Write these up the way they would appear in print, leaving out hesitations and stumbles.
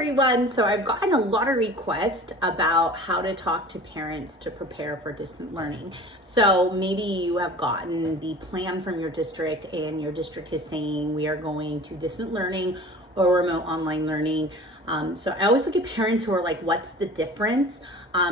everyone. So I've gotten a lot of requests about how to talk to parents to prepare for distant learning. So maybe you have gotten the plan from your district and your district is saying we are going to distant learning or remote online learning. So I always look at parents who are like, what's the difference?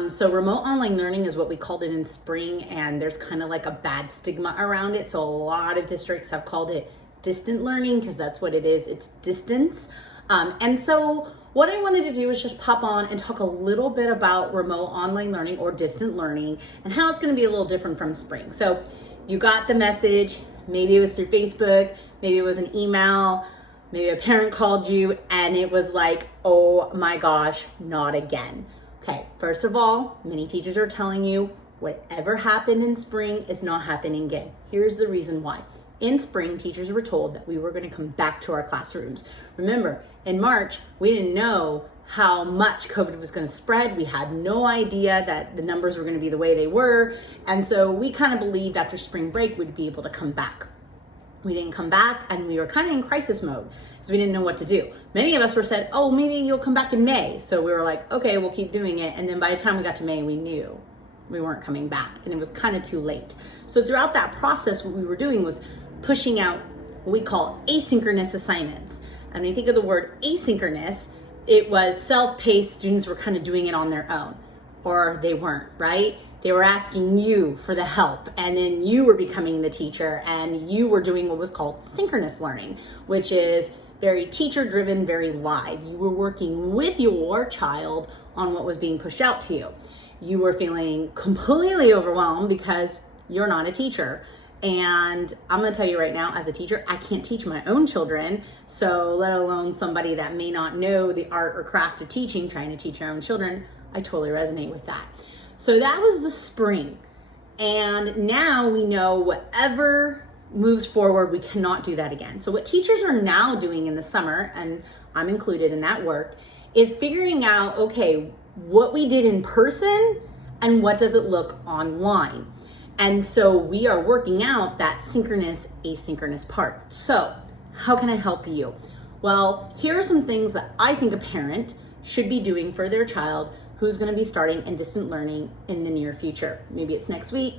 So remote online learning is what we called it in spring, and there's kind of like a bad stigma around it. So a lot of districts have called it distant learning because that's what it is. It's distance. And so what I wanted to do is just pop on and talk a little bit about remote online learning or distant learning and how it's going to be a little different from spring. So you got the message, maybe it was through Facebook, maybe it was an email, maybe a parent called you and it was like, oh my gosh, not again. Okay, first of all, many teachers are telling you whatever happened in spring is not happening again. Here's the reason why. In spring, teachers were told that we were going to come back to our classrooms. Remember, in March, we didn't know how much COVID was going to spread. We had no idea that the numbers were going to be the way they were. And so we kind of believed after spring break, we'd be able to come back. We didn't come back and we were kind of in crisis mode. So we didn't know what to do. Many of us were said, oh, maybe you'll come back in May. So we were like, okay, we'll keep doing it. And then by the time we got to May, we knew we weren't coming back and it was kind of too late. So throughout that process, what we were doing was pushing out what we call asynchronous assignments. And when you think of the word asynchronous, it was self-paced. Students were kind of doing it on their own, or they weren't, right? They were asking you for the help, and then you were becoming the teacher, and you were doing what was called synchronous learning, which is very teacher-driven, very live. You were working with your child on what was being pushed out to you. You were feeling completely overwhelmed because you're not a teacher. And I'm gonna tell you right now, as a teacher, I can't teach my own children, so let alone somebody that may not know the art or craft of teaching, trying to teach their own children. I totally resonate with that. So that was the spring. And now we know whatever moves forward, we cannot do that again. So what teachers are now doing in the summer, and I'm included in that work, is figuring out, okay, what we did in person and what does it look online. And so we are working out that synchronous, asynchronous part. So how can I help you? Well, here are some things that I think a parent should be doing for their child who's going to be starting in distant learning in the near future. Maybe it's next week.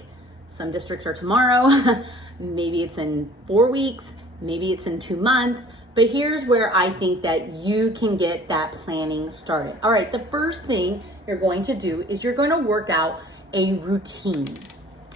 Some districts are tomorrow. Maybe it's in 4 weeks. Maybe it's in 2 months. But here's where I think that you can get that planning started. All right, the first thing you're going to do is you're going to work out a routine.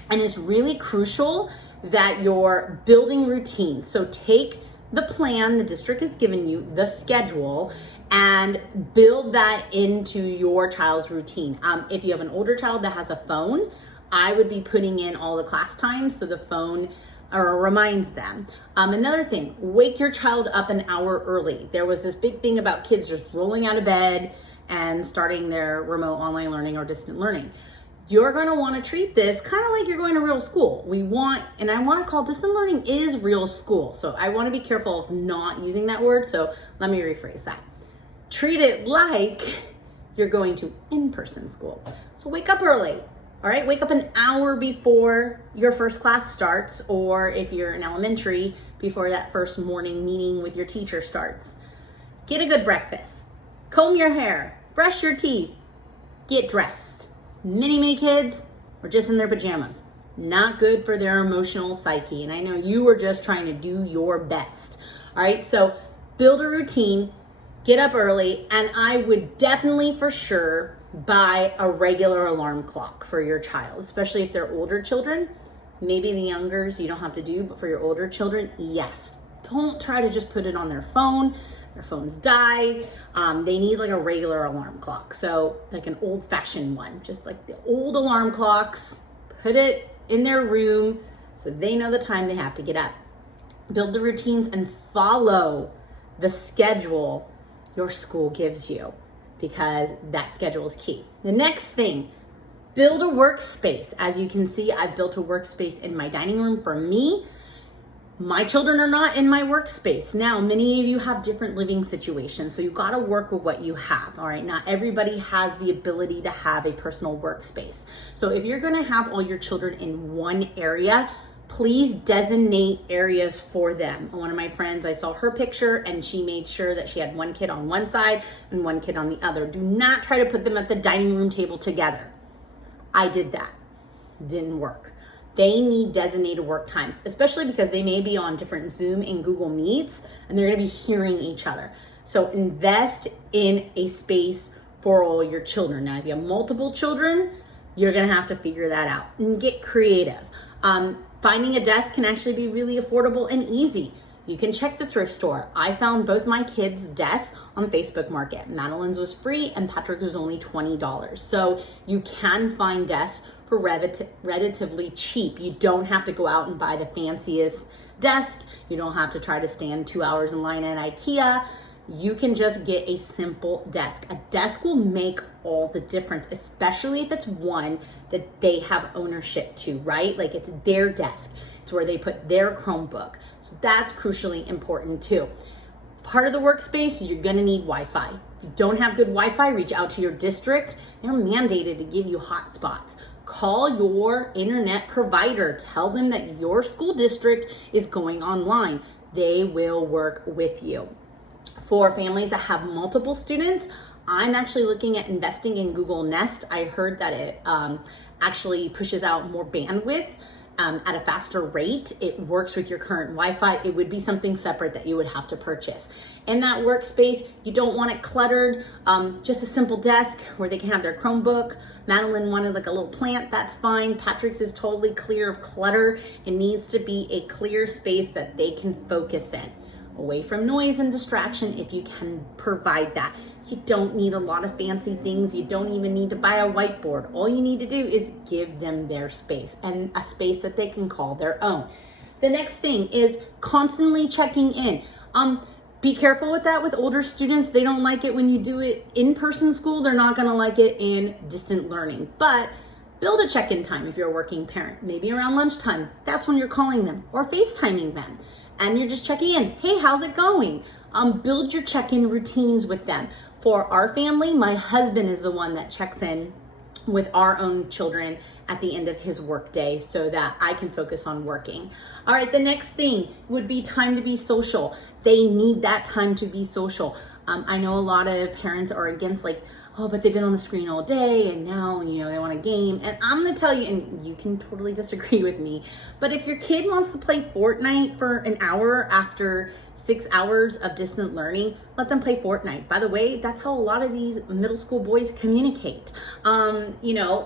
And it's really crucial that you're building routines. So take the plan the district has given you, the schedule, and build that into your child's routine. If you have an older child that has a phone, I would be putting in all the class times so the phone reminds them. Another thing, wake your child up an hour early. There was this big thing about kids just rolling out of bed and starting their remote online learning or distant learning. You're going to want to treat this kind of like you're going to real school. And I want to call distant learning is real school. So I want to be careful of not using that word. So let me rephrase that. Treat it like you're going to in-person school. So wake up early. All right, wake up an hour before your first class starts, or if you're in elementary, before that first morning meeting with your teacher starts. Get a good breakfast, comb your hair, brush your teeth, get dressed. Many kids are just in their pajamas. Not good for their emotional psyche. And I know you were just trying to do your best. All right, so build a routine, get up early, and I would definitely for sure buy a regular alarm clock for your child, especially if they're older children. Maybe the youngers you don't have to do, but for your older children, yes. Don't try to just put it on their phone. Their phones die. They need like a regular alarm clock. So like an old fashioned one, just like the old alarm clocks, put it in their room so they know the time they have to get up. Build the routines and follow the schedule your school gives you, because that schedule is key. The next thing, build a workspace. As you can see, I've built a workspace in my dining room for me. My children are not in my workspace. Now, many of you have different living situations, so you've got to work with what you have, all right? Not everybody has the ability to have a personal workspace. So if you're going to have all your children in one area, Please designate areas for them. One of my friends, I saw her picture and she made sure that she had one kid on one side and one kid on the other. Do not try to put them at the dining room table together. I did that. Didn't work. They need designated work times, especially because they may be on different Zoom and Google Meets and they're gonna be hearing each other. So invest in a space for all your children. Now, if you have multiple children, you're gonna have to figure that out and get creative. Finding a desk can actually be really affordable and easy. You can check the thrift store. I found both my kids' desks on Facebook Market. Madeline's was free and Patrick's was only $20. So you can find desks for relatively cheap. You don't have to go out and buy the fanciest desk. You don't have to try to stand 2 hours in line at IKEA. You can just get a simple desk. A desk will make all the difference, especially if it's one that they have ownership to, right? Like it's their desk. It's where they put their Chromebook. So that's crucially important too. Part of the workspace, you're gonna need Wi-Fi. If you don't have good Wi-Fi, reach out to your district. They're mandated to give you hotspots. Call your internet provider. Tell them that your school district is going online. They will work with you. For families that have multiple students, I'm actually looking at investing in Google Nest. I heard that it actually pushes out more bandwidth at a faster rate. It works with your current Wi-Fi. It would be something separate that you would have to purchase. In that workspace, you don't want it cluttered. Just a simple desk where they can have their Chromebook. Madeline wanted like a little plant, that's fine. Patrick's is totally clear of clutter. It needs to be a clear space that they can focus in. Away from noise and distraction if you can provide that. You don't need a lot of fancy things. You don't even need to buy a whiteboard. All you need to do is give them their space and a space that they can call their own. The next thing is constantly checking in. Be careful with that with older students. They don't like it when you do it in-person school. They're not gonna like it in distant learning. But build a check-in time if you're a working parent. Maybe around lunchtime. That's when you're calling them or FaceTiming them. And you're just checking in. Hey, how's it going? Build your check-in routines with them. For our family, my husband is the one that checks in with our own children at the end of his workday so that I can focus on working. All right, the next thing would be time to be social. They need that time to be social. I know a lot of parents are against like, oh, but they've been on the screen all day and now, they want a game. And I'm gonna tell you, and you can totally disagree with me, but if your kid wants to play Fortnite for an hour after 6 hours of distant learning, let them play Fortnite. By the way, that's how a lot of these middle school boys communicate.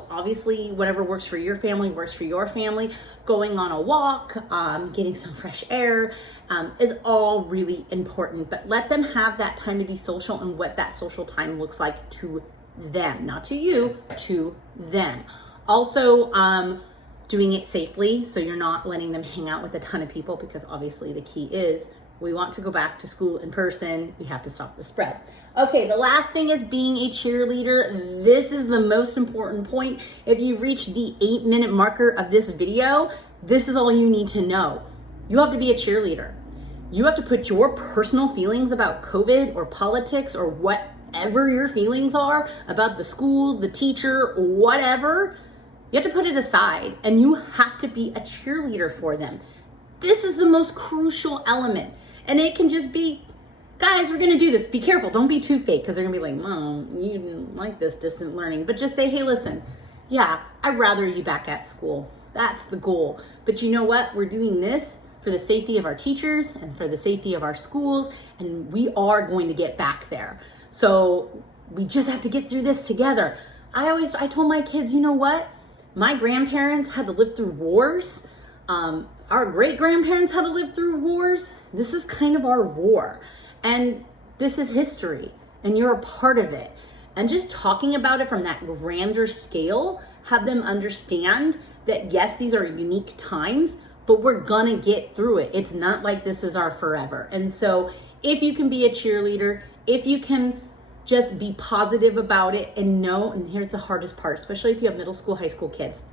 Obviously whatever works for your family works for your family. Going on a walk, getting some fresh air is all really important, but let them have that time to be social and what that social time looks like to them, not to you, to them. Also, doing it safely, so you're not letting them hang out with a ton of people, because obviously the key is we want to go back to school in person. We have to stop the spread. Okay, the last thing is being a cheerleader. This is the most important point. If you've reached the 8-minute marker of this video, this is all you need to know. You have to be a cheerleader. You have to put your personal feelings about COVID or politics or whatever your feelings are about the school, the teacher, whatever. You have to put it aside and you have to be a cheerleader for them. This is the most crucial element. And it can just be, guys, we're gonna do this. Be careful, don't be too fake, because they're gonna be like, Mom, you didn't like this distant learning. But just say, hey, listen, yeah, I'd rather you back at school. That's the goal. But you know what? We're doing this for the safety of our teachers and for the safety of our schools, and we are going to get back there. So we just have to get through this together. I told my kids, you know what? My grandparents had to live through wars. Our great-grandparents had to live through wars. This is kind of our war. And this is history, and you're a part of it. And just talking about it from that grander scale, have them understand that yes, these are unique times, but we're gonna get through it. It's not like this is our forever. And so if you can be a cheerleader, if you can just be positive about it and know, and here's the hardest part, especially if you have middle school, high school kids,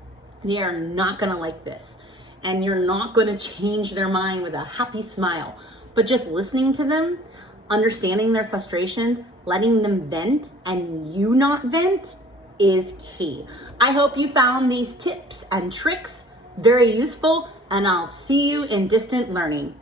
they are not gonna like this. And you're not gonna change their mind with a happy smile, but just listening to them, understanding their frustrations, letting them vent and you not vent is key. I hope you found these tips and tricks very useful. and I'll see you in distant learning.